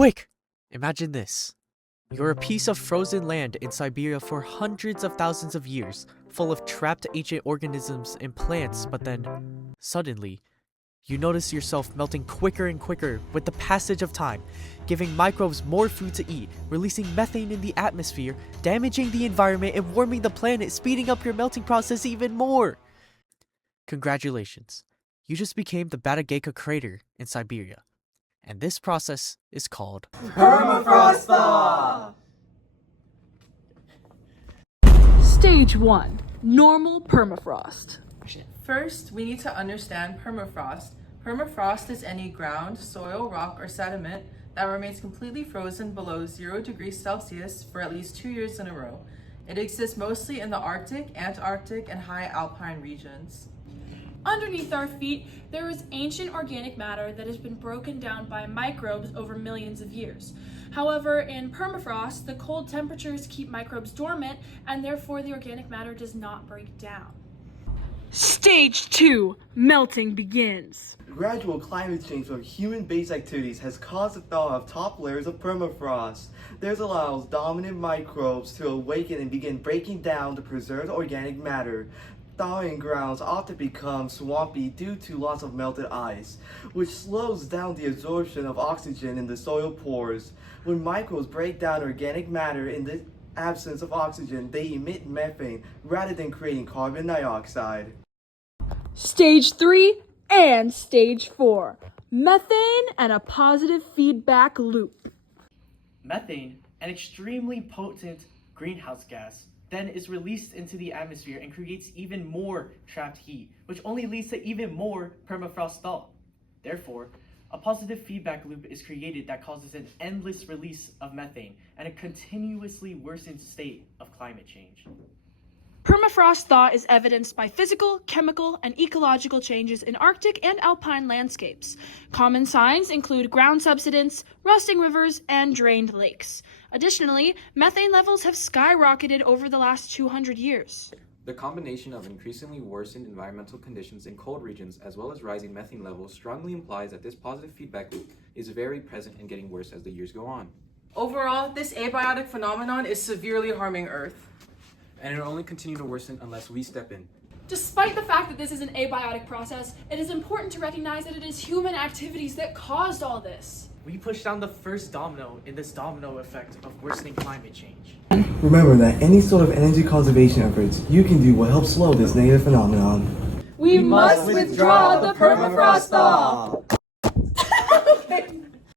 Quick! Imagine this. You're a piece of frozen land in Siberia for hundreds of thousands of years, full of trapped ancient organisms and plants, but then, suddenly, you notice yourself melting quicker and quicker with the passage of time, giving microbes more food to eat, releasing methane in the atmosphere, damaging the environment and warming the planet, speeding up your melting process even more. Congratulations, you just became the Batagayka crater in Siberia. And this process is called Permafrost thaw! Stage 1. Normal permafrost. First, we need to understand permafrost. Permafrost is any ground, soil, rock, or sediment that remains completely frozen below 0 degrees Celsius for at least 2 years in a row. It exists mostly in the Arctic, Antarctic, and high alpine regions. Underneath our feet, there is ancient organic matter that has been broken down by microbes over millions of years. However, in permafrost, the cold temperatures keep microbes dormant, and therefore the organic matter does not break down. Stage 2. Melting begins. Gradual climate change from human-based activities has caused the thaw of top layers of permafrost. This allows dominant microbes to awaken and begin breaking down the preserved organic matter. Thawing grounds often become swampy due to loss of melted ice, which slows down the absorption of oxygen in the soil pores. When microbes break down organic matter in the absence of oxygen, they emit methane rather than creating carbon dioxide. Stage 3 and Stage 4. Methane and a positive feedback loop. Methane, an extremely potent greenhouse gas, then is released into the atmosphere and creates even more trapped heat, which only leads to even more permafrost thaw. Therefore, a positive feedback loop is created that causes an endless release of methane and a continuously worsened state of climate change. Permafrost thaw is evidenced by physical, chemical, and ecological changes in Arctic and alpine landscapes. Common signs include ground subsidence, rusting rivers, and drained lakes. Additionally, methane levels have skyrocketed over the last 200 years. The combination of increasingly worsened environmental conditions in cold regions as well as rising methane levels strongly implies that this positive feedback loop is very present and getting worse as the years go on. Overall, this abiotic phenomenon is severely harming Earth. And it'll only continue to worsen unless we step in. Despite the fact that this is an abiotic process, it is important to recognize that it is human activities that caused all this. We pushed down the first domino in this domino effect of worsening climate change. Remember that any sort of energy conservation efforts you can do will help slow this negative phenomenon. We must withdraw the permafrost thaw!